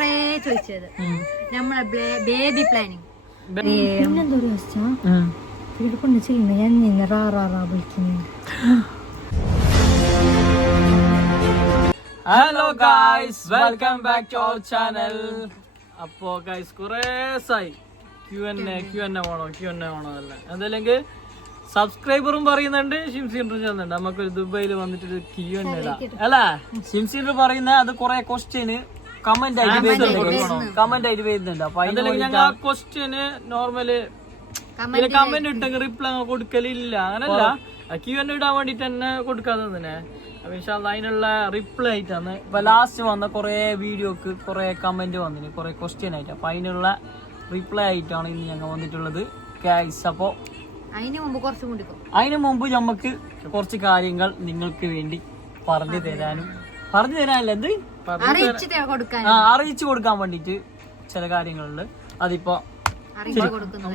കൊറേ ചോദിച്ചത് നമ്മളെ baby planning hello guys, welcome back to our channel. അപ്പോ ഗൈസ് കുറേ സായി ക്യു എൻ എ വേണോ അല്ല അതല്ലെങ്കിൽ സബ്സ്ക്രൈബറും പറയുന്നുണ്ട്, ഷിംസീൻഡർ ചെയ്യുന്നുണ്ട്. നമുക്കൊരു ദുബൈയിൽ വന്നിട്ട് ക്യു എൻ എ അല്ല ഷിംസീൻഡർ പറയുന്ന അത് കുറെ ക്വസ്റ്റ്യന് കമന്റ് ആയിട്ട് വരുന്നുണ്ട്. അപ്പൊ അതിലേക്ക് ഞങ്ങൾ ആ ക്വസ്റ്റ്യന് നോർമല് കമന്റ് ഇട്ടെങ്കിൽ റിപ്ലൈ കൊടുക്കലില്ല, അങ്ങനല്ല ക്യു എൻ ഇടാൻ വേണ്ടിട്ട് തന്നെ കൊടുക്കാതെ തന്നെ. അപ്പൊ അതിനുള്ള റിപ്ലൈ ആയിട്ടാണ് ഇപ്പൊ ലാസ്റ്റ് വന്ന കുറെ വീഡിയോക്ക് കുറെ കമന്റ് വന്നിന്, കുറെ ക്വസ്റ്റ്യൻ ആയിട്ട്. അപ്പൊ അതിനുള്ള റിപ്ലൈ ആയിട്ടാണ് ഇന്ന് ഞങ്ങൾ വന്നിട്ടുള്ളത് ഗൈസ്. അപ്പൊ അതിനു മുമ്പ് നമുക്ക് കുറച്ച് കാര്യങ്ങൾ നിങ്ങൾക്ക് വേണ്ടി പറഞ്ഞു തരാനല്ല എന്ത് അറിയിച്ചു കൊടുക്കാൻ വേണ്ടിട്ട് ചില കാര്യങ്ങളുണ്ട്. അതിപ്പോ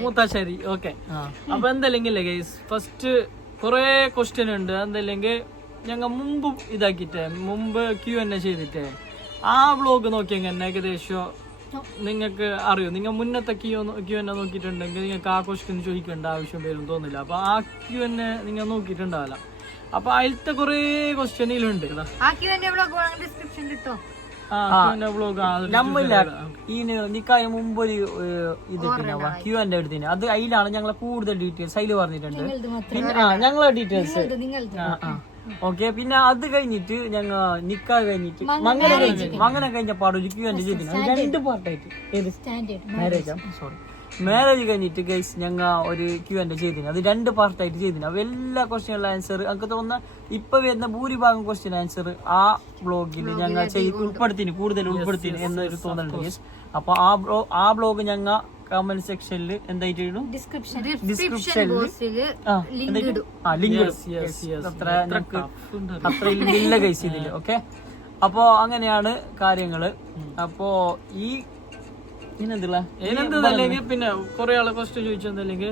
മൂത്താശ്ശേരി ഓക്കെ. അപ്പൊ എന്തല്ലെങ്കിൽ ഗൈസ് ഫസ്റ്റ് കുറെ ക്വസ്റ്റ്യൻ ഉണ്ട്. എന്തല്ലെങ്കിൽ ഞങ്ങൾ മുമ്പ് മുമ്പ് ക്യു എൻ എ ചെയ്തിട്ടേ ആ വ്ലോഗ് നോക്കിയെങ്കിൽ തന്നെ ഏകദേശം നിങ്ങൾക്ക് അറിയോ. നിങ്ങൾ മുന്നത്തെ ക്യു എൻ എ നോക്കിയിട്ടുണ്ടെങ്കിൽ നിങ്ങൾക്ക് ആ ക്വസ്റ്റ്യൻ ചോദിക്കേണ്ട ആവശ്യം വരും തോന്നില്ല. അപ്പൊ ആ ക്യു എൻ എ നിങ്ങൾ നോക്കിയിട്ടുണ്ടാവില്ല. അപ്പൊ അതിലത്തെ കുറെ ക്വസ്റ്റ്യനിലുണ്ട്. നമ്മളില്ല ഈ നിക്കായ മുമ്പ് ഒരു ഇത് ക്യു എൻ എ എടുത്തിന്, അത് അതിലാണ് ഞങ്ങളെ കൂടുതൽ ഡീറ്റെയിൽസ് അതിൽ പറഞ്ഞിട്ടുണ്ട്. പിന്നെ ഞങ്ങളെ ഡീറ്റെയിൽസ് ഓക്കെ. പിന്നെ അത് കഴിഞ്ഞിട്ട് ഞങ്ങൾ നിക്കാഹ് കഴിഞ്ഞിട്ട് മംഗലം കഴിഞ്ഞ പാട് ഒരു ക്യു എൻ എ ചെയ്തിന്, രണ്ട് പാർട്ടായിട്ട്. ഏത് മാരേജ് കഴിഞ്ഞിട്ട് ഗൈസ് ഞങ്ങൾ ഒരു ക്യു എൻ എ ചെയ്തിന്, അത് രണ്ട് പാർട്ടായിട്ട് ചെയ്തിന്. അപ്പൊ എല്ലാ ക്വസ്റ്റ്യനുള്ള ആൻസർ എനിക്ക് തോന്നുന്ന ഇപ്പൊ വരുന്ന ഭൂരിഭാഗം ക്വസ്റ്റ്യൻ ആൻസർ ആ ബ്ലോഗിൽ ഞങ്ങൾ കൂടുതൽ ഉൾപ്പെടുത്തിന് എന്നൊരു തോന്നലുണ്ട് ഗൈസ്. അപ്പൊ ആ ബ്ലോഗ് ഞങ്ങൾ കമന്റ് സെക്ഷനിൽ എന്തായിട്ട് ഡിസ്ക്രിപ്ഷനിൽ ലിങ്ക് അത്ര ഇല്ല ഗൈസ് ഇതില്. ഓക്കെ, അപ്പോ അങ്ങനെയാണ് കാര്യങ്ങള്. അപ്പോ ഈ ഏനെന്തല്ലെങ്കിൽ പിന്നെ കുറെ ആളെ ക്വസ്റ്റ്യൻ ചോദിച്ചെന്തല്ലെങ്കിൽ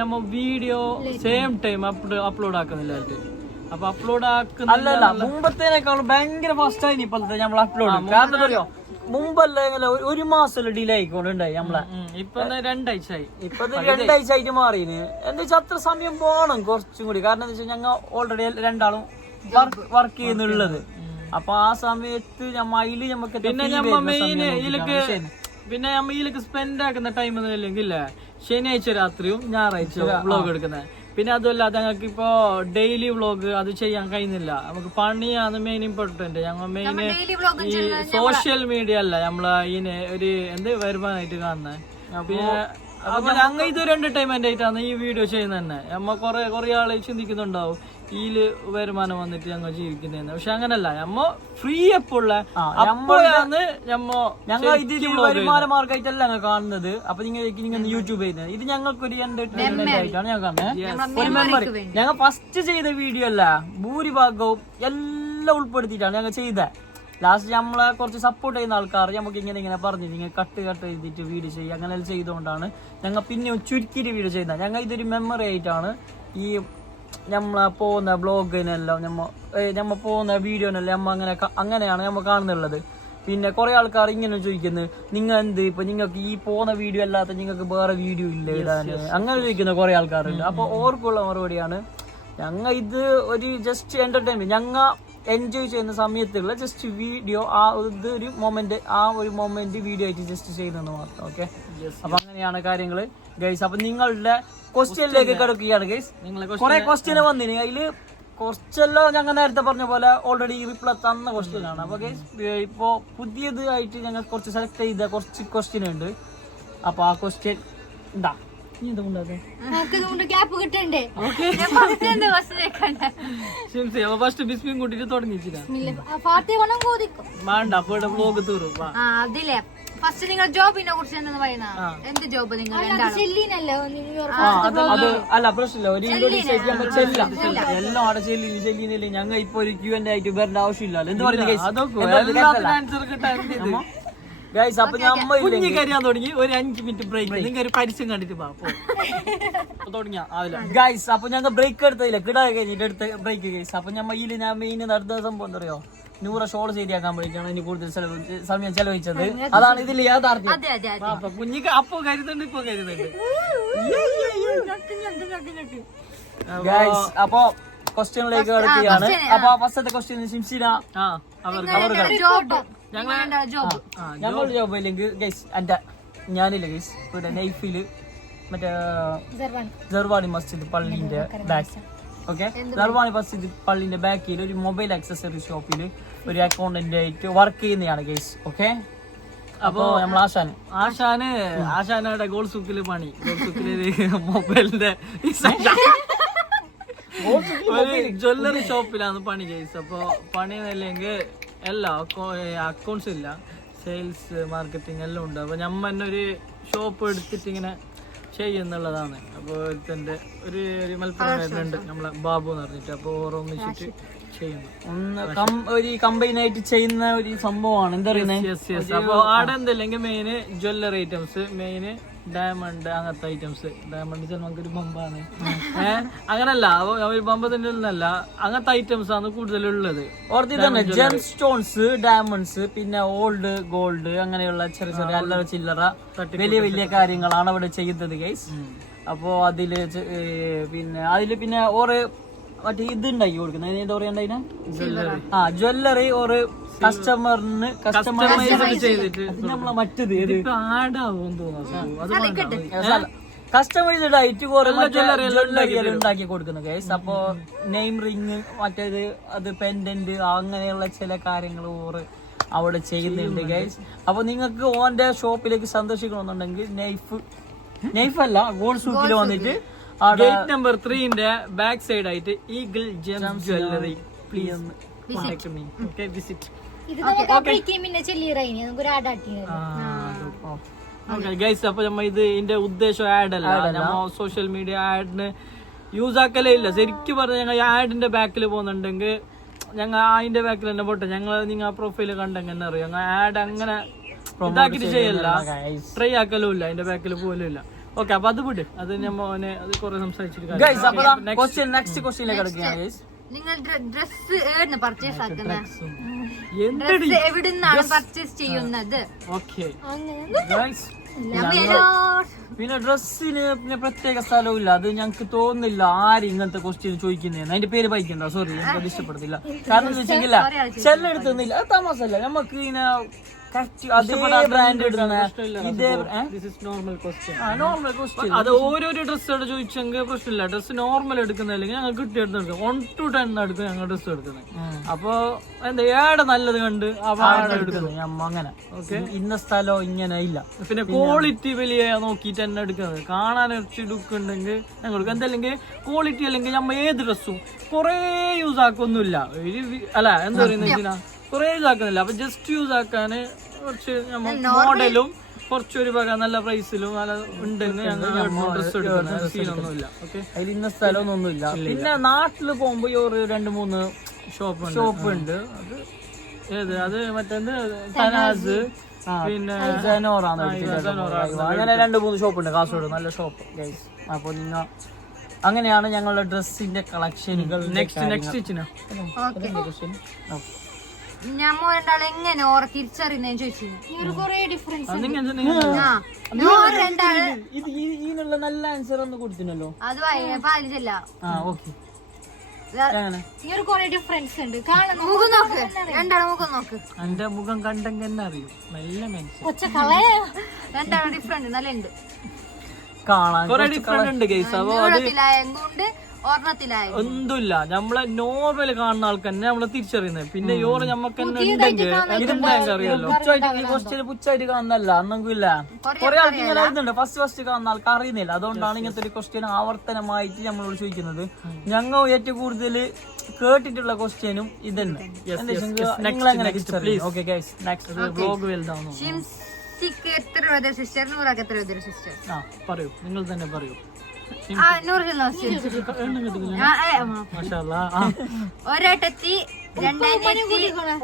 നമ്മ വീഡിയോ സെയിം ടൈം അപ്ലോഡ് ആക്കുന്നില്ല. അപ്പൊ അപ്ലോഡ് ആക്കുന്നില്ല മുമ്പത്തേനേക്കാളും ഭയങ്കര ഫാസ്റ്റ് ആയി ഇപ്പോഴത്തെ നമ്മൾ അപ്ലോഡ്. കാരണം അറിയോ, മുമ്പല്ല ഒരു മാസം ഡിലേ ആയിക്കൊണ്ടുണ്ടായി നമ്മളെ. ഇപ്പൊ രണ്ടാഴ്ച ആയിട്ട് മാറിന്. എന്താ വെച്ചാൽ അത്ര സമയം പോണം കുറച്ചും കൂടി. കാരണം എന്താ വെച്ചാൽ ഞങ്ങൾ ഓൾറെഡി രണ്ടാളും വർക്ക് ചെയ്യുന്നുള്ളത്. അപ്പൊ ആ സമയത്ത് അതില് നമുക്ക് പിന്നെ നമ്മ ഇതിലേക്ക് സ്പെൻഡ് ആക്കുന്ന ടൈം ഒന്നുമില്ലെങ്കിൽ ശനിയാഴ്ച രാത്രിയും ഞായറാഴ്ച വ്ളോഗ് എടുക്കുന്നത്. പിന്നെ അതുമല്ല ഞങ്ങൾക്ക് ഇപ്പോ ഡെയിലി വ്ളോഗ് അത് ചെയ്യാൻ കഴിയുന്നില്ല. നമുക്ക് പണിയാണ് മെയിൻ ഇമ്പോർട്ടന്റ്. ഞങ്ങൾ മെയിൻ ഈ സോഷ്യൽ മീഡിയ അല്ല നമ്മളെ ഇതിന് ഒരു എന്ത് വരുമാനമായിട്ട് കാണുന്നത്. അപ്പൊ ഞങ്ങൾ ഇതൊരു എന്റർടൈൻമെന്റ് ആയിട്ടാണ് ഈ വീഡിയോ ചെയ്യുന്നത് തന്നെ. നമ്മ കുറെ ആള് ചിന്തിക്കുന്നുണ്ടാവും ഇതില് വരുമാനം വന്നിട്ട് ഞങ്ങൾ ജീവിക്കുന്നതെന്ന്. പക്ഷെ അങ്ങനല്ല, നമ്മ ഫ്രീ എപ്പോഴുള്ള അപ്പോഴാണ് ഞങ്ങൾ ഇത് വരുമാന മാർഗമായിട്ടല്ല ഞങ്ങൾ കാണുന്നത്. അപ്പൊ നിങ്ങൾ യൂട്യൂബ് ചെയ്യുന്നത് ഇത് ഞങ്ങൾക്കൊരു എന്റർടൈൻമെന്റ് ആയിട്ടാണ് ഞാൻ കാണുന്നത്. ഒരു മെമ്മറി. ഞങ്ങൾ ഫസ്റ്റ് ചെയ്ത വീഡിയോ അല്ല, ഭൂരിഭാഗവും എല്ലാം ഉൾപ്പെടുത്തിയിട്ടാണ് ഞങ്ങൾ ചെയ്തത്. ലാസ്റ്റ് നമ്മളെ കുറച്ച് സപ്പോർട്ട് ചെയ്യുന്ന ആൾക്കാർ നമുക്ക് ഇങ്ങനെ പറഞ്ഞു നിങ്ങൾ കട്ട് ചെയ്തിട്ട് വീഡിയോ ചെയ്യുക, അങ്ങനെ ചെയ്തുകൊണ്ടാണ് ഞങ്ങൾ പിന്നെ ചുരുക്കിയിട്ട് വീഡിയോ ചെയ്യുന്നത്. ഞങ്ങൾ ഇതൊരു മെമ്മറി ആയിട്ടാണ് ഈ നമ്മളെ പോകുന്ന ബ്ലോഗിനെല്ലാം നമ്മ പോകുന്ന വീഡിയോനെല്ലാം അങ്ങനെയാണ് നമ്മൾ കാണുന്നുള്ളത്. പിന്നെ കുറെ ആൾക്കാർ ഇങ്ങനെ ചോദിക്കുന്നത് നിങ്ങൾ എന്ത് ഇപ്പൊ നിങ്ങൾക്ക് ഈ പോകുന്ന വീഡിയോ അല്ലാത്ത നിങ്ങൾക്ക് വേറെ വീഡിയോ ഇല്ല ഇടാന്, അങ്ങനെ ചോദിക്കുന്ന കുറെ ആൾക്കാരുണ്ട്. അപ്പൊ ഓർക്കുള്ള മറുപടിയാണ് ഞങ്ങൾ ഇത് ഒരു ജസ്റ്റ് എന്റർടൈൻമെന്റ്, ഞങ്ങൾ എൻജോയ് ചെയ്യുന്ന സമയത്തുള്ള ജസ്റ്റ് വീഡിയോ ആ ഒരു മൊമെന്റ് വീഡിയോ ആയിട്ട് ജസ്റ്റ് ചെയ്യുന്നത് മാത്രം. ഓക്കെ, അപ്പൊ അങ്ങനെയാണ് കാര്യങ്ങള് ഗൈസ്. അപ്പൊ നിങ്ങളുടെ ക്വസ്റ്റ്യനിലേക്ക് കിടക്കുകയാണ് ഗൈസ്. കുറെ ക്വസ്റ്റ്യൻ വന്നിന്, അതില് കുറച്ചെല്ലാം ഞങ്ങൾ നേരത്തെ പറഞ്ഞ പോലെ ഓൾറെഡി റിപ്ലൈ തന്ന ക്വസ്റ്റ്യൻ ആണ്. അപ്പൊ ഗൈസ് ഇപ്പോ പുതിയതായിട്ട് ഞങ്ങൾ കുറച്ച് സെലക്ട് ചെയ്ത കുറച്ച് ക്വസ്റ്റ്യൻ ഉണ്ട്. അപ്പൊ ആ ക്വസ്റ്റ്യൻ ഉണ്ടാ ഫസ്റ്റ് ബിസ്മിൻ കൂട്ടിട്ട് തുടങ്ങിച്ചില്ല വേണ്ട അപ്പൊ വ്ലോഗ് തീറും. ഫസ്റ്റ് നിങ്ങൾ ജോബിനെ കുറിച്ച് എന്താ പറയുന്ന? എന്ത് ജോബ് നിങ്ങൾ അല്ല പ്രശ്നമില്ല, ഒരു എല്ലാം അവിടെ ചെല്ലിന്നില്ല. ഞങ്ങൾ ഇപ്പൊ ഒരു ക്യു എൻ ആയിട്ട് വരേണ്ട ആവശ്യമില്ലല്ലോ. എന്ത് പറയുന്നത് ഗൈസ്? അപ്പൊ കുഞ്ഞി കരിയാൻ തുടങ്ങി ഒരു 5 മിനിറ്റ് ബ്രേക്ക്. നിങ്ങൾ ഒരു പരസ്യം കണ്ടിട്ട് തുടങ്ങിയ ഗൈസ്. അപ്പൊ ഞങ്ങൾ ബ്രേക്ക് എടുത്തില്ല, കിടാ കഴിഞ്ഞിട്ട് എടുത്ത ബ്രേക്ക് ഗൈസ്. അപ്പൊ ഞാൻ മെയിൻ നടന്ന സംഭവം എന്താ അറിയോ, നൂറ ഷോൾ ശരിയാക്കാൻ ഇനി കൂടുതൽ സമയം ചെലവഴിച്ചത്. അതാണ് ഇതിൽ യാഥാർത്ഥ്യം. അതെ അതെ അതെ. അപ്പൊ കുഞ്ഞിക്ക് അപ്പൊ കരുതുന്നുണ്ട്, ഇപ്പൊ കരുതുന്നുണ്ട്. ഗൈസ് അപ്പൊ ക്വസ്റ്റ്യനിലേക്ക് കിടക്കുകയാണ്. അപ്പൊ ഫസ്റ്റത്തെ ക്വസ്റ്റ്യൻ സിംസിന ജോബ് ജോബ് ഞങ്ങളുടെ ജോബ് ഇല്ലെങ്കിൽ ഗൈസ് എന്റെ ഞാനില്ല ഗൈസ് ഇവിടെ നൈഫില് മറ്റേ ദർവാണി മസ്ജിദ് പള്ളിന്റെ ബാക്ക്. ഓക്കെ, ദർവാണി മസ്ജിദ് പള്ളിന്റെ ബാക്കിൽ ഒരു മൊബൈൽ ആക്സസറി ഷോപ്പിൽ ഒരു അക്കൗണ്ടന്റ് ആയിട്ട് വർക്ക് ചെയ്യുന്നതാണ് ഗൈസ്. ഓക്കെ, അപ്പൊ നമ്മൾ ആശാനയുടെ ഗോൾ സൂക്കില് പണി, ഗോൾ സൂക്കില് മൊബൈലിന്റെ ജ്വല്ലറി ഷോപ്പിലാണ് പണി ഗൈസ്. അപ്പൊ പണിയെന്നല്ലെങ്കിൽ എല്ലാ അക്കൗണ്ട്സ് ഇല്ല, സെയിൽസ് മാർക്കറ്റിംഗ് എല്ലാം ഉണ്ട്. അപ്പൊ ഞമ്മ തന്നെ ഒരു ഷോപ്പ് എടുത്തിട്ട് ഇങ്ങനെ ചെയ്യുന്നുള്ളതാണ്. അപ്പൊ ഒരുത്തന്റെ ഒരു മലപ്പുറം വരുന്നുണ്ട് നമ്മളെ ബാബു എന്ന് പറഞ്ഞിട്ട്. അപ്പൊ ഓരോന്നിച്ചിട്ട് ചെയ്യുന്നു, ഒരു കമ്പൈൻ ആയിട്ട് ചെയ്യുന്ന ഒരു സംഭവമാണ്. എന്താ പറയുന്നത്? അപ്പൊ ആടെ എന്തല്ലെങ്കിൽ main jewellery items, main diamond അങ്ങനത്തെ ഐറ്റംസ്. ഡയമണ്ട് ചിലപ്പോൾ ഒരു ബമ്പാണ്, അങ്ങനല്ല ഒരു ബമ്പത്തിന്റെ ഒന്നല്ല, അങ്ങനത്തെ ഐറ്റംസ് ആണ് കൂടുതലുള്ളത്. ഓർത്തി തന്നെ ജെം സ്റ്റോൺസ്, ഡയമണ്ട്സ്, പിന്നെ ഓൾഡ് ഗോൾഡ്, അങ്ങനെയുള്ള ചെറിയ ചെറിയ അല്ലറ ചില്ലറ വലിയ വലിയ കാര്യങ്ങളാണ് അവിടെ ചെയ്യുന്നത് ഗൈസ്. അപ്പോ അതില് പിന്നെ ഓരോ മറ്റേ ഇത് ഉണ്ടാക്കി കൊടുക്കുന്നത്, എന്താ പറയാ, ജ്വല്ലറി ഒരു കസ്റ്റമറിന് കസ്റ്റമൈസ് ചെയ്തിട്ട് നമ്മളെ മറ്റത് കസ്റ്റമൈസ്ഡ് ആയിട്ട് ജ്വല്ലറി ഉണ്ടാക്കി കൊടുക്കുന്നു ഗൈസ്. അപ്പൊ നെയിം റിങ്, മറ്റേത് അത് പെൻഡന്റ്, അങ്ങനെയുള്ള ചില കാര്യങ്ങൾ ഓറ് അവിടെ ചെയ്യുന്നുണ്ട് ഗൈസ്. അപ്പൊ നിങ്ങൾക്ക് ഓന്റെ ഷോപ്പിലേക്ക് സന്ദർശിക്കണമെന്നുണ്ടെങ്കിൽ നൈഫ് അല്ല ഗോൾഡ് സൂക്കിൽ വന്നിട്ട് ഗേറ്റ് നമ്പർ 3 ബാക്ക് സൈഡ് ആയിട്ട് eagle gem jewellery, please contact me. Okay, visit. Okay guys, അപ്പൊ നമ്മ ഇതിന്റെ ഉദ്ദേശം ആഡ് അല്ല, നമ്മ സോഷ്യൽ മീഡിയ ആഡിന് യൂസ് ആക്കലേ ഇല്ല. ശരിക്കും പറഞ്ഞാൽ ഞങ്ങൾ ആഡിന്റെ ബാക്കിൽ പോകുന്നുണ്ടെങ്കിൽ ഞങ്ങൾ അതിന്റെ ബാക്കിൽ തന്നെ പോട്ടെ. ഞങ്ങൾ നിങ്ങൾ പ്രൊഫൈല് കണ്ടെങ്കിൽ തന്നെ അറിയാം, ഞങ്ങൾ ആഡ് അങ്ങനെ ഇതാക്കിട്ട് ചെയ്യല്ല, ട്രൈ ആക്കലും ഇല്ല, അതിന്റെ ബാക്കിൽ പോലും ഇല്ല. ഓക്കെ, അപ്പൊ അത് വിട്, അത് ഞമ്മനെ അത് കുറെ സംസാരിച്ചിട്ട് നിങ്ങൾ ഡ്രസ് എവിടുന്ന് പർച്ചേസ് ആക്കുന്നത്? എവിടുന്നാണ് പർച്ചേസ് ചെയ്യുന്നത്? പിന്നെ ഡ്രസ്സിന് പിന്നെ പ്രത്യേക സ്ഥലവും ഇല്ല. അത് ഞങ്ങക്ക് തോന്നുന്നില്ല ആരും ഇങ്ങനത്തെ ക്വസ്റ്റ്യൻ ചോദിക്കുന്നതെന്ന്. അതിന്റെ പേര് വായിക്കണ്ട, സോറി, എനിക്കത് ഇഷ്ടപ്പെടുന്നില്ല. കാരണം ചോദിച്ചെങ്കില്ല ചെല്ലെടുത്തൊന്നുമില്ല, അത് താമസമല്ല. നമുക്ക് ഇങ്ങനെ അത് ഓരോരോ ഡ്രസ്സോട് ചോദിച്ചെങ്കിൽ പ്രശ്നമില്ല. ഡ്രസ് നോർമൽ എടുക്കുന്നില്ലെങ്കിൽ ഞങ്ങൾ കിട്ടിയെടുത്ത് 1 to 10 എടുക്കും ഞങ്ങൾ ഡ്രസ് എടുക്കുന്നത്. അപ്പൊ എന്താ ഏടെ നല്ലത് കണ്ട് എടുക്കുന്നത് അങ്ങനെ. ഓക്കെ, ഇന്ന സ്ഥലം ഇങ്ങനെ ഇല്ല. പിന്നെ ക്വാളിറ്റി വലിയ നോക്കിയിട്ട് തന്നെ എടുക്കുന്നത്. കാണാൻ ലുക്ക് ഉണ്ടെങ്കിൽ ഞങ്ങൾക്ക് എന്തല്ലെങ്കിൽ ക്വാളിറ്റി അല്ലെങ്കിൽ നമ്മ ഏത് ഡ്രസ്സും കുറെ യൂസ് ആക്കൊന്നുമില്ല. അല്ല എന്താ പറയുന്ന കുറെ യൂസ് ആക്കുന്നില്ല. അപ്പൊ ജസ്റ്റ് യൂസ് ആക്കാന് കുറച്ച് മോഡലും കുറച്ചൊരു നല്ല പ്രൈസിലും നല്ല ഉണ്ടെങ്കിൽ ഞങ്ങൾ ഡ്രസ് എടുക്കുന്ന സീനൊന്നുമില്ല. ഓക്കെ, അതിൽ ഇന്ന സ്ഥലമൊന്നുമില്ല. പിന്നെ നാട്ടില് പോകുമ്പോ ഒരു 2-3 ഷോപ്പ് ഉണ്ട്. അത് ഏത് അത് മറ്റേത് തനാസ്, പിന്നെ അങ്ങനെ 2-3 ഷോപ്പ് ഉണ്ട് കാസർഗോഡ്, നല്ല ഷോപ്പ് ഗൈസ്. അപ്പൊ നിങ്ങൾ അങ്ങനെയാണ് ഞങ്ങളുടെ ഡ്രസ്സിന്റെ കളക്ഷനുകൾ. ഞമ്മ രണ്ടാൾ എങ്ങനെ ഓറെ തിരിച്ചറിയുന്നതെന്ന് ചോദിച്ചു. കുറെ ഡിഫറൻസ് ഇതിനുള്ള നല്ല ആൻസർ ഒന്ന് കൊടുത്തിനല്ലോ. അത് പാലിച്ചല്ല. ഡിഫറൻസ് ഉണ്ട്. മുഖം നോക്ക്, രണ്ടാളും മുഖം നോക്ക്. എന്റെ മുഖം കണ്ടെങ്കിൽ തന്നെ അറിയും, നല്ല മനസ്സിൽ രണ്ടാളും ഡിഫറൻറ്റ് നല്ല ഉണ്ട്, കാണാൻ ഡിഫറൻറ്റ് ഉണ്ട് ഗൈസ്. ഒന്നുമില്ല, നമ്മളെ നോർമൽ കാണുന്ന ആൾക്ക് തന്നെ നമ്മളെ തിരിച്ചറിയുന്നത്. പിന്നെ യോറ് നമ്മക്ക് തന്നെ ഉണ്ടെങ്കിൽ അറിയാലോ. പുച്ചായിട്ട് കാണുന്നല്ല അന്നെങ്കില്ല കുറെ ആൾക്ക് ഇങ്ങനെ അറിയുന്നുണ്ട്. ഫസ്റ്റ് കാണുന്ന ആൾക്ക് അറിയുന്നില്ല. അതുകൊണ്ടാണ് ഇങ്ങനത്തെ ഒരു ക്വസ്റ്റ്യൻ ആവർത്തനമായിട്ട് നമ്മളോട് ചോദിക്കുന്നത്. ഞങ്ങൾ ഏറ്റവും കൂടുതൽ കേട്ടിട്ടുള്ള ക്വസ്റ്റ്യനും ഇതന്നെ. പറയൂ, നിങ്ങൾ തന്നെ പറയൂ. ഒരേട്ടത്തി 2000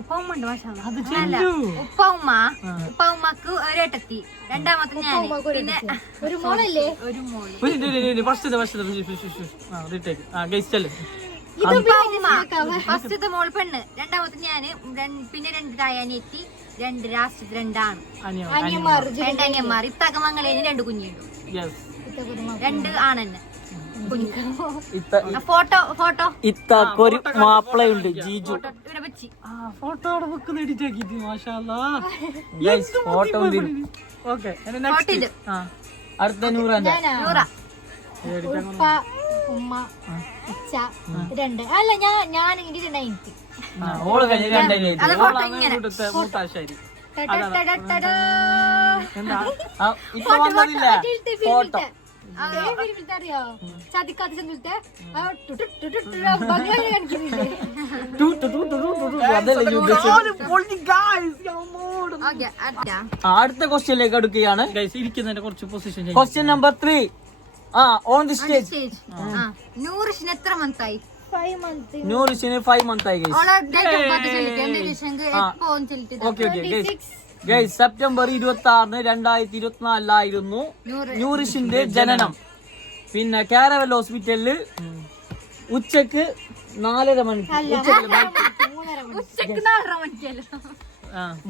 ഉപ്പമ്മക്ക് ഒരേട്ടത്തി, രണ്ടാമത്തെ ഞാൻ, പിന്നെ ഒരു മോളല്ലേ, ഒരു മോള്. ഫസ്റ്റത്തെ മോൾ പെണ്ണ്, രണ്ടാമത്തെ ഞാന്, പിന്നെ 2 തായാനിയെത്തി, 2 ലാസ്റ്റ് 2 ആണ്. 2 അനിയന്മാർ. ഇത്താക്ക മംഗലേന് 2 കുഞ്ഞുണ്ട്. 2 ആണെന്നെ. ഫോട്ടോ ഇത്താക്കൊരു മാപ്പിളയുണ്ട്, ജീജു. ഇവിടെ വെച്ച് ഫോട്ടോ അവിടെ വെക്കുന്ന എഡിറ്റ് ആക്കിട്ട് മാഷാല്ലാ. ഫോട്ടോ ഓക്കെ ഫോട്ടില് അടുത്ത നൂറാന്റെ നൂറ. ഉപ്പ ഉമ്മ ഇച്ച 2 അല്ല ഞാൻ എനിക്ക് 2 ഓള് കഴിഞ്ഞ 2 അത് ഫോട്ടോ ഇങ്ങനെ മൂത്താശ്ശേരി ഇപ്പൊ വന്നതില്ല ഫോട്ടോ. അറിയോ ചതിക്കാത്ത ചെന്നിട്ട് ബംഗ്ലാദേശ് കാണിക്കുന്നില്ലേ? അതല്ലേ you ഓക്കെ. അടുത്ത ക്വസ്റ്റ്യനിലേക്ക് അടുക്കുകയാണ്. ഇരിക്കുന്നതിന്റെ കുറച്ച് position question number 3. On the stage. നൂറിന് എത്ര മന്തായി? 5 months. നൂറിന് 5 months ആയി ഗൈസ്. ഓക്കെ ഗൈസ് സെപ്റ്റംബർ 26 2024 നൂറിഷിന്റെ ജനനം. പിന്നെ കാരവൽ ഹോസ്പിറ്റലില് ഉച്ചക്ക് 4:30 മണിക്ക്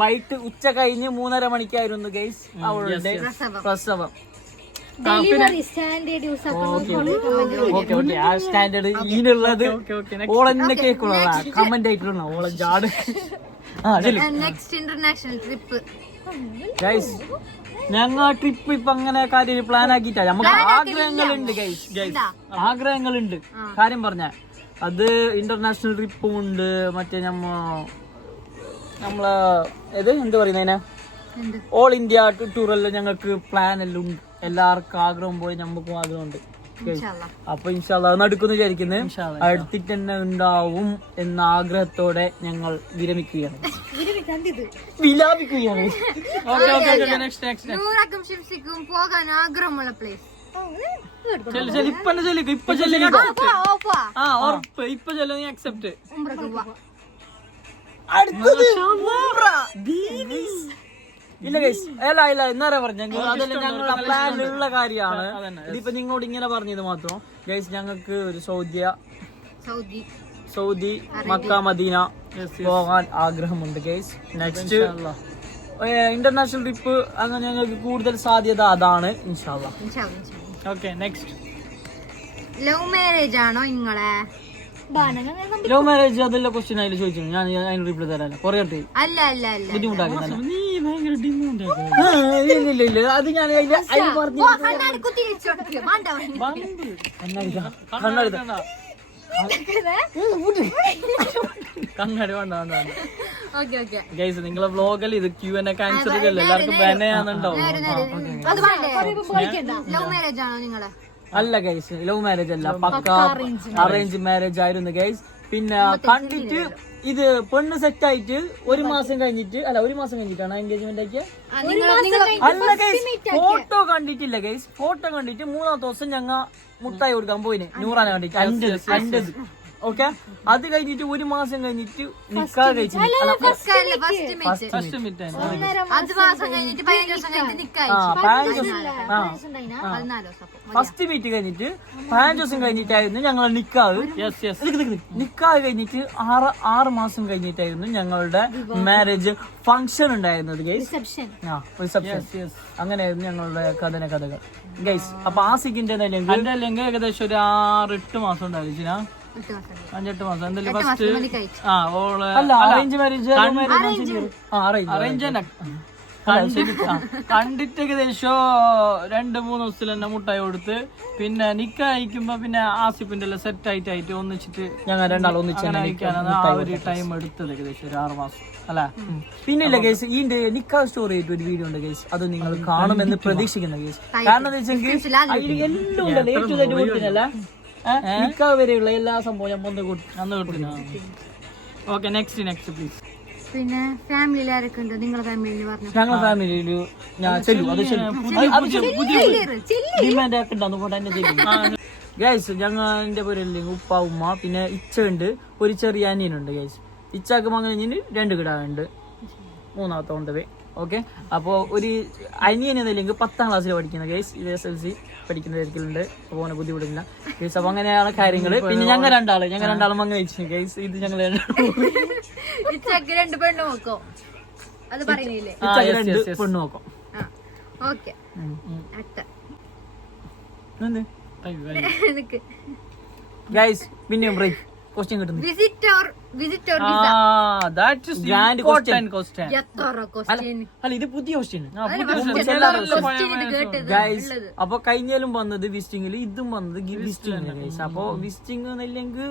വൈകിട്ട് ഉച്ച കഴിഞ്ഞ് 3:30 മണിക്കായിരുന്നു ഗൈസ് അവളുടെ പ്രസവം. ഡെലിവറി സ്റ്റാൻഡേർഡ് യൂസ് ഓക്കെ ആ സ്റ്റാൻഡേർഡ് ഈനുള്ളത് ഓളെന്നെ കേക്കുള്ളതാ. കമന്റ് ആയിട്ടുള്ള ഓളെ ജാട്. നെക്സ്റ്റ് ഇന്റർനാഷണൽ ട്രിപ്പ് ഗൈസ് ഞങ്ങൾ ട്രിപ്പ് ഇപ്പൊ അങ്ങനെ കാര്യം പ്ലാൻ ആക്കിയിട്ടാ. നമുക്ക് ആഗ്രഹങ്ങളുണ്ട് ഗൈസ്. ആഗ്രഹങ്ങളുണ്ട്. കാര്യം പറഞ്ഞ അത് ഇന്റർനാഷണൽ ട്രിപ്പും ഉണ്ട്. മറ്റേ നമ്മളെ എന്ത് പറയുന്നതിനാ ഓൾ ഇന്ത്യ ടൂറെല്ലാം ഞങ്ങൾക്ക് പ്ലാൻ എല്ലാം ഉണ്ട്. എല്ലാവർക്കും ആഗ്രഹം പോയി നമുക്കും ആഗ്രഹമുണ്ട്. അപ്പൊ ഇൻഷാല്ലാ അത് നടക്കുമെന്ന് വിചാരിക്കുന്നത്. അടുത്തിട്ട് തന്നെ ഉണ്ടാവും എന്ന ആഗ്രഹത്തോടെ ഞങ്ങൾ വിരമിക്കുകയാണ്. വിലാപിക്കുകയാണ്. നൂറക്കും ഷിംസിക്കും പോകാൻ ആഗ്രഹമുള്ള പ്ലേസ്. ഇപ്പൊ അക്സെപ്റ്റ്. അടുത്തത് ഇല്ല ഗൈസ് ഇല്ല എന്നാ പറഞ്ഞു അതെല്ലാം ഞങ്ങളുടെ പ്ലാനിലുള്ള കാര്യമാണ്. ഇതിപ്പോ നിങ്ങളോട് ഇങ്ങനെ പറഞ്ഞത് മാത്രം. ഗൈസ് ഞങ്ങൾക്ക് ഒരു സൗദി മക്ക മദീന പോകാൻ ആഗ്രഹമുണ്ട് ഗൈസ്. നെക്സ്റ്റ് ഇന്റർനാഷണൽ ട്രിപ്പ് അങ്ങനെ ഞങ്ങൾക്ക് കൂടുതൽ സാധ്യത അതാണ് ഇൻഷാല്ലാ. Okay next. ലവ് മാരേജ് ആണോ നിങ്ങളെ? ലവ് മാരേജ് അതെല്ലാം ക്വസ്റ്റ്യൻ അതിൽ ചോദിച്ചു. ഞാൻ അതിന് റിപ്ലൈ തരാനോ കൊറേ അല്ല ബുദ്ധിമുട്ടാക്കി തന്നെ. നീ ഭയങ്കര ഡിമാൻഡ് ഇല്ല അത് ഞാൻ അതിൽ പറഞ്ഞു. കണ്ണാടി വേണ്ട. ഗൈസ് നിങ്ങളെ വ്ലോഗിൽ ഇത് Q&A ആൻസർ ചെയ്യല്ലോ. എല്ലാവർക്കും ബാനാന്നുണ്ടാവും. ലവ് മാരേജ് ആണോ നിങ്ങളെ? അല്ല ഗൈസ് ലവ് മാരേജ് അല്ല, പക്ക അറേഞ്ച് മാരേജ് ആയിരുന്നു ഗൈസ്. പിന്നെ കണ്ടിട്ട് ഇത് പെണ്ണ് സെറ്റ് ആയിട്ട് 1 മാസം കഴിഞ്ഞിട്ടാണ് എൻഗേജ്മെന്റ് ആക്കിയത്. അല്ല ഗൈസ് ഫോട്ടോ കണ്ടിട്ടില്ല ഗൈസ്. ഫോട്ടോ കണ്ടിട്ട് 3-ാമത്തെ ദിവസം ഞങ്ങ മുട്ടായി കൊടുക്കാൻ പോയിന് നൂറാനെ കണ്ടിട്ട്. അൻ്റെ ഓക്കെ അത് കഴിഞ്ഞിട്ട് 1 മാസം കഴിഞ്ഞിട്ട് നിക്കാഹ് കഴിച്ചിട്ട് ഫസ്റ്റ് മീറ്റ് കഴിഞ്ഞിട്ട് 15 ദിവസം കഴിഞ്ഞിട്ടായിരുന്നു ഞങ്ങൾ നിക്കാഹ്. നിക്കാഹ് കഴിഞ്ഞിട്ട് 6 മാസം കഴിഞ്ഞിട്ടായിരുന്നു ഞങ്ങളുടെ മാരേജ് ഫംഗ്ഷൻ ഉണ്ടായിരുന്നത് ഗൈസ്. റിസപ്ഷൻ. അങ്ങനെയായിരുന്നു ഞങ്ങളുടെ കഥകൾ ഗൈസ്. അപ്പൊ ആ സിക്കിന്റെ അല്ലെങ്കിൽ ഏകദേശം ഒരു 6-8 മാസം ഉണ്ടായിരുന്നു. 5-8 മാസം എന്തായാലും ഫസ്റ്റ് അറേഞ്ച് മാരേജ് അറേഞ്ച് തന്നെ കണ്ടിട്ട് ഏകദേശം 2-3 ദിവസത്തിൽ തന്നെ മുട്ടായി കൊടുത്ത് പിന്നെ നിക്കായിക്കുമ്പോ പിന്നെ ആസിഫിന്റെ എല്ലാം സെറ്റ് ആയിട്ട് ഒന്നിച്ചിട്ട് ഞങ്ങൾ രണ്ടാൾ ഒന്നിച്ചാണ് ആ ഒരു ടൈം എടുത്തത് ഏകദേശം ഒരു 6 മാസം അല്ല. പിന്നെ ഇല്ല ഗൈസ് ഇതിന്റെ നിക്കാഹ് സ്റ്റോറി ആയിട്ട് ഒരു വീഡിയോ ഉണ്ട് ഗൈസ്. അത് നിങ്ങൾ കാണുമെന്ന് പ്രതീക്ഷിക്കുന്ന ഗൈസ്. കാരണം എന്താ വെച്ചെങ്കിൽ എല്ലാം ഉണ്ടല്ലോ ഏറ്റവും കൊടുത്തില്ല നിക്കാഹ് വരെയുള്ള എല്ലാ സംഭവം ഞാൻ അന്ന് കൊടുത്തു. Okay next please. പിന്നെ ഫാമിലിയിൽ ആരൊക്കെ ഉണ്ട്? നിങ്ങളെ ഫാമിലിയിൽ പറഞ്ഞു. ഞങ്ങളുടെ ഫാമിലിയില് ഞാൻ ഡിമാൻഡ് ഒക്കെ ഉണ്ടാകും ഗൈസ്. ഞങ്ങളുടെ പേരിൽ ഉപ്പ ഉമ്മ പിന്നെ ഇച്ച ഉണ്ട്, ഒരു ചെറിയ അനിയനുണ്ട് ഗൈസ്. ഇച്ചാക്ക് മകന് 2 കിടാവുണ്ട്, 3-ാമത്തെ ഉണ്ട്. ഓക്കെ. അപ്പോ ഒരു അനിയനെന്നല്ലെങ്കിൽ 10ാം ക്ലാസ്സിൽ പഠിക്കുന്ന ഗൈസ്, SLC പഠിക്കുന്ന തരത്തിലുണ്ട്. അപ്പൊ ഓനെ ബുദ്ധിമുട്ടില്ല ഗൈസ്. അപ്പൊ അങ്ങനെയാണ് കാര്യങ്ങള്. പിന്നെ ഞങ്ങൾ രണ്ടാളും അങ്ങ് വെച്ചു ഗൈസ്. ഇത് ഞങ്ങൾ രണ്ട് പെണ്ണ് നോക്കോ അത് പറയുന്നില്ലേ? പെണ്ണു നോക്കാം. Okay guys. പിന്നെയും ബ്രേക്ക് ക്വസ്റ്റ്യൻ കിട്ടുന്നു. അല്ല ഇത് പുതിയ ക്വസ്റ്റ്യൻ ഗൈസ്. അപ്പൊ കഴിഞ്ഞാലും വന്നത് വിസിറ്റിംഗില്, ഇതും വന്നത് വിസിറ്റിംഗ് ഗൈസ്. അപ്പൊ വിസിറ്റിംഗ് എന്നില്ലെങ്കിൽ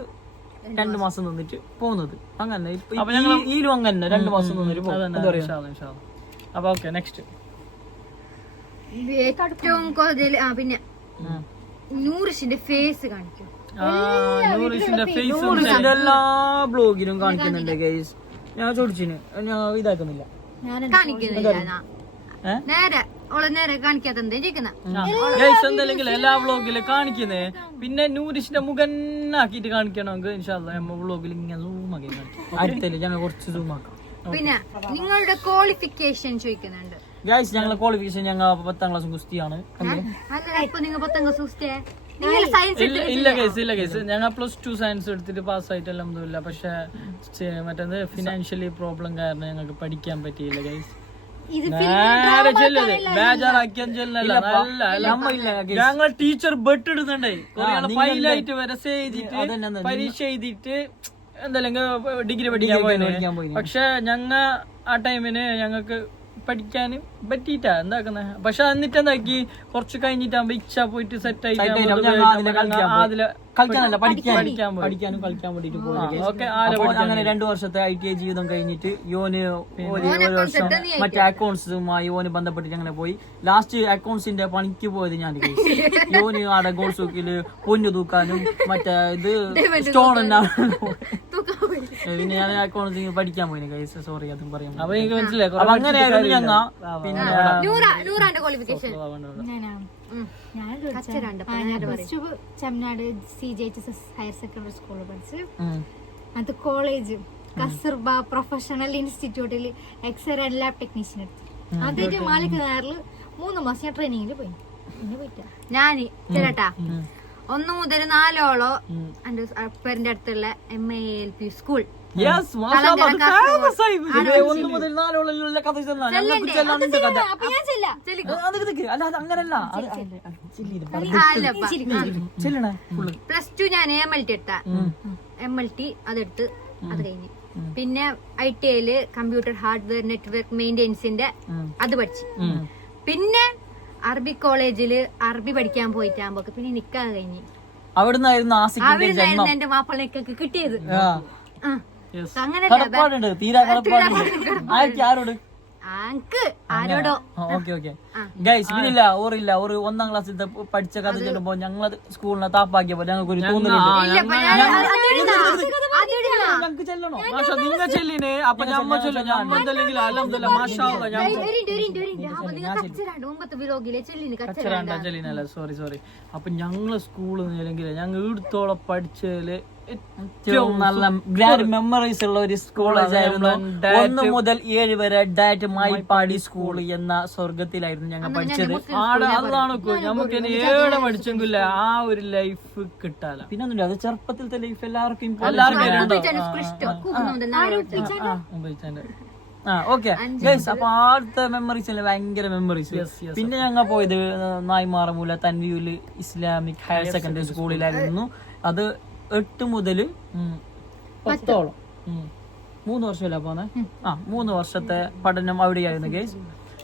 2 മാസം നിന്നിട്ട് പോകുന്നത്. അങ്ങനെ ഈലും അങ്ങനെ 2 മാസം നിന്നിട്ട് പോകും. അപ്പൊ ഓക്കെ നെക്സ്റ്റ്. ഏറ്റവും കൂടുതൽ പിന്നെ നൂറിഷിന്റെ ഫേസ് കാണിക്കും. എല്ലാ ബ്ലോഗിലും കാണിക്കുന്നുണ്ട് ഗൈസ്. ഞാൻ ചോദിച്ചിന്, ഞാൻ ഇതാക്കുന്നില്ല, കാണിക്കുന്നില്ല. നേരെ ഓളെ നേരെ കാണിക്കാത്ത ഗൈസ്. എന്തെങ്കിലും എല്ലാ വ്ളോഗിലും കാണിക്കുന്നേ. പിന്നെ നൂരിഷിന്റെ മുഖന്നാക്കിട്ട് കാണിക്കണമെങ്കിൽ ഇൻഷാല്ലാ നമ്മ വ്ളോഗിൽ ഇങ്ങനെ സൂം ആക്കി കാണിക്കും. അടുത്തല്ലേ ഞങ്ങൾ കുറച്ച് സൂം ആക്കാം. പിന്നെ നിങ്ങളുടെ ക്വാളിഫിക്കേഷൻ ചോദിക്കുന്നുണ്ട് ഗൈസ്. ഞങ്ങളെ ക്വാളിഫിക്കേഷൻ ഞങ്ങൾ 10ാം ക്ലാസ് ഗുസ്തിയാണ്. ഇപ്പൊ നിങ്ങൾ 10ാം ക്ലാസ് ഗുസ്തിയെ ഇല്ല കേസ് ഞങ്ങൾ +2 സയൻസ് എടുത്തിട്ട് പാസ്സായിട്ട് അൽഹംദുലില്ലാ. പക്ഷെ മറ്റേ ഫിനാൻഷ്യലി പ്രോബ്ലം കാരണം ഞങ്ങൾക്ക് പഠിക്കാൻ പറ്റിയില്ല ഗൈസ്. ഞങ്ങൾ ടീച്ചർ ബെട്ട് ഇടുന്നുണ്ടേ, ഫൈലായിട്ട് വരെ ചെയ്തിട്ട് പരീക്ഷ എഴുതിയിട്ട് എന്തെങ്കിലും ഡിഗ്രി പഠിക്കാൻ പോയി. പക്ഷെ ഞങ്ങ ആ ടൈമിന് ഞങ്ങൾക്ക് പഠിക്കാൻ പറ്റിയിട്ടാ എന്താക്കുന്നത്. പക്ഷെ എന്നിട്ട് എന്താക്കി, കുറച്ച് കഴിഞ്ഞിട്ടാകുമ്പോ ഇച്ഛ പോയിട്ട് സെറ്റ് ആയിട്ട് പഠിക്കാനും കളിക്കാൻ വേണ്ടിട്ട് പോയി. അങ്ങനെ 2 വർഷത്തെ ITI ജീവിതം കഴിഞ്ഞിട്ട് യോന് ഒരു വർഷം മറ്റേ അക്കൗണ്ട്സുമായി യോന് ബന്ധപ്പെട്ടിട്ട് അങ്ങനെ പോയി. ലാസ്റ്റ് അക്കൗണ്ട്സിന്റെ പണിക്ക് പോയത് ഞാൻ. യോന് ആടെ ഗോൾഡ് സൂക്കില് പൊന്നു തൂക്കാനും മറ്റേ ഇത് സ്റ്റോൺ പിന്നെ ഞാൻ അക്കൗണ്ട്സ് പഠിക്കാൻ പോയി ഗൈസ്. സോറി അതും പറയാം. അപ്പൊ എനിക്ക് മനസ്സിലായി അങ്ങനെയായിരുന്നു ഞങ്ങ. പിന്നെ ചെമ്മനാട് CJHS ഹയർ സെക്കൻഡറി സ്കൂളിൽ പഠിച്ച് അത് കോളേജ് കസ്തൂർബ പ്രൊഫഷണൽ ഇൻസ്റ്റിറ്റ്യൂട്ടിൽ എക്സ്റേ ആൻഡ് ലാബ് ടെക്നീഷ്യൻ എടുത്തു. അതിന്റെ മാലിക് നഗറിൽ 3 മാസം ഞാൻ ട്രെയിനിങ്ങിൽ പോയി. പിന്നെ പോയിട്ടാ ഞാന് ചേട്ടാ 1 മുതൽ 4 എന്റെ പേരിന്റെ അടുത്തുള്ള MALP സ്കൂൾ. +2 ഞാൻ MLT എടുത്ത. MLT അതെടുത്ത് അത് കഴിഞ്ഞ് പിന്നെ ITI കമ്പ്യൂട്ടർ ഹാർഡ്വെയർ നെറ്റ്വർക്ക് മെയിന്റനൻസിന്റെ അത് പഠിച്ചു. പിന്നെ അറബി കോളേജില് അറബി പഠിക്കാൻ പോയിട്ടാകുമ്പോ പിന്നെ നിക്കാ കഴിഞ്ഞ് അവിടുന്നായിരുന്നു എന്റെ മാപ്പിളക്കൊക്കെ കിട്ടിയത്. അങ്ങനെ ആരോടോ ഗൈസ് ഓറില്ല ഒരു 1ാം ക്ലാസ്സിൽ പഠിച്ച കഥ ചെല്ലുമ്പോ ഞങ്ങള് സ്കൂളിനെ താപ്പാക്കിയപ്പോ ഞങ്ങൾക്ക് ഒരു ചെല്ലണോ മാഷാ നിങ്ങൾ ചെല്ലിനെ. അപ്പൊ ഞമ്മ ചെല്ലും ഞമ്മ എന്തെങ്കിലും അൽഹംദുലില്ലാ മാഷാ ചെല്ലിനല്ല സോറി. അപ്പൊ ഞങ്ങള് സ്കൂളിൽ അല്ലെങ്കിൽ ഞങ്ങൾ ഇടത്തോളം പഠിച്ചതില് ഏറ്റവും നല്ല ഗ്രാൻഡ് മെമ്മറീസ് ഉള്ള ഒരു കോളേജായിരുന്നു. 1 മുതൽ 7 വരെ ഡാറ്റ് മായിപ്പാടി സ്കൂൾ എന്ന സ്വർഗത്തിലായിരുന്നു ഞങ്ങൾ പഠിച്ചത്. അതാണ് നമുക്ക് ഏടെ പഠിച്ചെങ്കില്ല ആ ഒരു ലൈഫ് കിട്ടാല. പിന്നെ ഒന്നുമില്ല, അത് ചെറുപ്പത്തിലത്തെ ലൈഫ് എല്ലാവർക്കും അപ്പൊ ആദ്യത്തെ മെമ്മറീസ് ഭയങ്കര മെമ്മറീസ്. പിന്നെ ഞങ്ങൾ പോയത് നായ്മാറമൂല തൻവീല് ഇസ്ലാമിക് ഹയർ സെക്കൻഡറി സ്കൂളിലായിരുന്നു. അത് 8 മുതൽ 10 3 വർഷമല്ല പോന്നെ. 3 വർഷത്തെ പഠനം അവിടെയായിരുന്നു ഗൈസ്.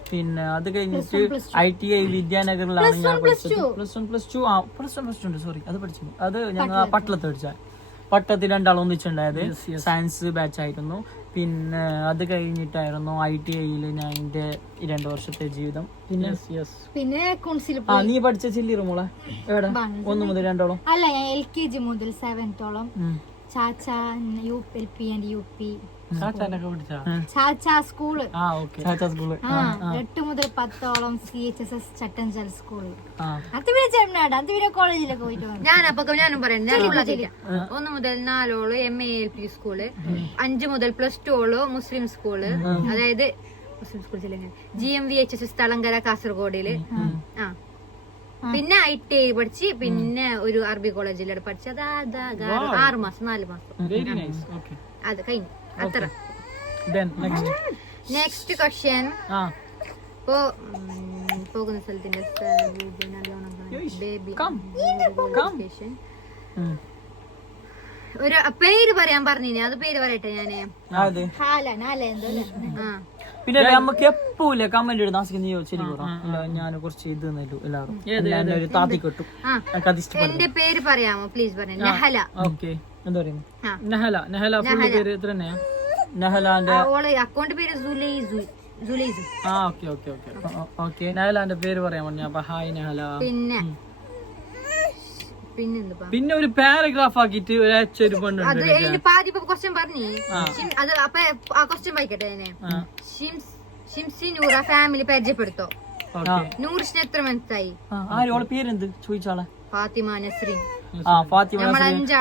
പിന്നെ അത് കഴിഞ്ഞിട്ട് ITI വിദ്യാനഗറിലാണ് ഞാൻ പഠിച്ചത്. +1 ഉണ്ട് സോറി അത് പഠിച്ചു. അത് ഞങ്ങൾ പട്ടളത്ത് പഠിച്ച പട്ടത്തിൽ 2 ഒന്നിച്ചുണ്ടായത് സയൻസ് ബാച്ച് ആയിരുന്നു. പിന്നെ അത് കഴിഞ്ഞിട്ടായിരുന്നു ITI ഞാൻ എന്റെ 2 വർഷത്തെ ജീവിതം. പിന്നെ നീ പഠിച്ച ചില്ലിറ മോളെ എവിടെ 1 മുതൽ 2 അല്ല ഞാൻ LKG മുതൽ 7th Chacha LP and UP Chacha school 8 മുതൽ 10 CHSS ചട്ടഞ്ചൽ സ്കൂള്. അത് പിന്നെ ചെമ്മനാട് അത് പിന്നെ കോളേജിലൊക്കെ പോയിട്ട് ഞാനും പറയാം. 1 മുതൽ 4 MALP സ്കൂള്, 5 മുതൽ +2 മുസ്ലിം സ്കൂള്, അതായത് മുസ്ലിം സ്കൂൾ GMVHS തളങ്കര കാസർഗോഡില്. ആ പിന്നെ ITI പഠിച്ച് പിന്നെ ഒരു അറബി കോളേജിലാണ് പഠിച്ചത്. 4 മാസം വെരി നൈസ്. ഓക്കെ, അത് കഴിഞ്ഞു. അത്ര. Next question. ഇപ്പോ പോകുന്ന സ്ഥലത്തിന്റെ ബേബി ഒരു പേര് പറയാൻ പറഞ്ഞിനെ, അത് പേര് പറയട്ടെ ഞാന്. പിന്നെ നമുക്ക് എപ്പോഴും കമന്റ് ഇടുന്ന ഞാൻ കുറച്ച് ഇത് എല്ലാവരും താത്തി കിട്ടും. എന്റെ പേര് പറയാമോ പ്ലീസ്? പറയാം. നെഹല. ഓക്കെ, എന്താ പറയുന്നത്? നെഹല ഫുൾ പേര് എത്ര തന്നെയാ? നെഹലാന്റെ അക്കൗണ്ട് പേര് ജുലൈസ്. ഓക്കെ, നെഹലാന്റെ പേര് പറയാൻ പറഞ്ഞു. അപ്പൊ ഹായ് നെഹല. പിന്നെ ഒരു പാരഗ്രാഫ് ആക്കിട്ട് ഒരു പെണ്ണുണ്ട്. അത് എനിക്ക് പാതി ക്വസ്റ്റ്യൻ പറഞ്ഞു. അത് അപ്പൊ ആ ക്വസ്റ്റ്യൻ വായിക്കട്ടെ. ഷിംസി നൂറ ഫാമിലി പരിചയപ്പെടുത്തോ? നൂറിന് എത്ര മനസ്സായി? പേരെന്ത് ചോദിച്ചാളെ? ഫാത്തിമ നസ്രീൻ. ഫാത്തിമ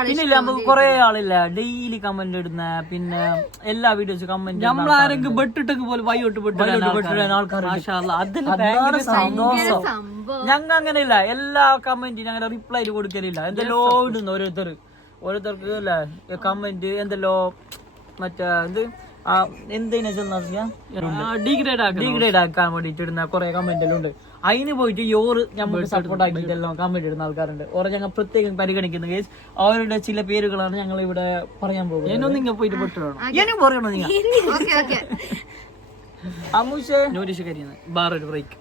പിന്നെ നമുക്ക് കൊറേ ആളില്ല ഡെയിലി കമന്റ് ഇടുന്ന, പിന്നെ എല്ലാ വീഡിയോസ് കമന്റ് നമ്മളാരെങ്കിലും ബെട്ടിട്ടൊക്കെ പോലെ വൈകിട്ട് ബെട്ടിടാൻ ആൾക്കാർ സന്തോഷം. ഞങ്ങൾ അങ്ങനെയില്ല, എല്ലാ കമന്റിനും അങ്ങനെ റിപ്ലൈ കൊടുക്കലില്ല. എന്തെല്ലോ ഇടുന്നു ഓരോരുത്തർക്ക് അല്ലേ കമന്റ് എന്തെല്ലോ മറ്റേ ഡിഗ്രേഡ് ആക്കാൻ വേണ്ടിട്ട് ഇടുന്ന കൊറേ കമന്റ് എല്ലാം ഉണ്ട്. അതിന് പോയിട്ട് ഞമ്മക്ക് സപ്പോർട്ട് ആക്കിയിട്ടെല്ലാം കമന്റ് ഇടുന്ന ആൾക്കാരുണ്ട്. ഓരോ ഞങ്ങൾ പ്രത്യേകം പരിഗണിക്കുന്ന കേസ് അവരുടെ ചില പേരുകളാണ് ഞങ്ങൾ ഇവിടെ പറയാൻ പോകുന്നത്. നിങ്ങൾ പോയിട്ട് പെട്ടു പറയണോ? നിങ്ങൾ അമൂഷേ നോട്ടീസ് കരിയുന്നത് ബാർ ഒരു ബ്രേക്ക്.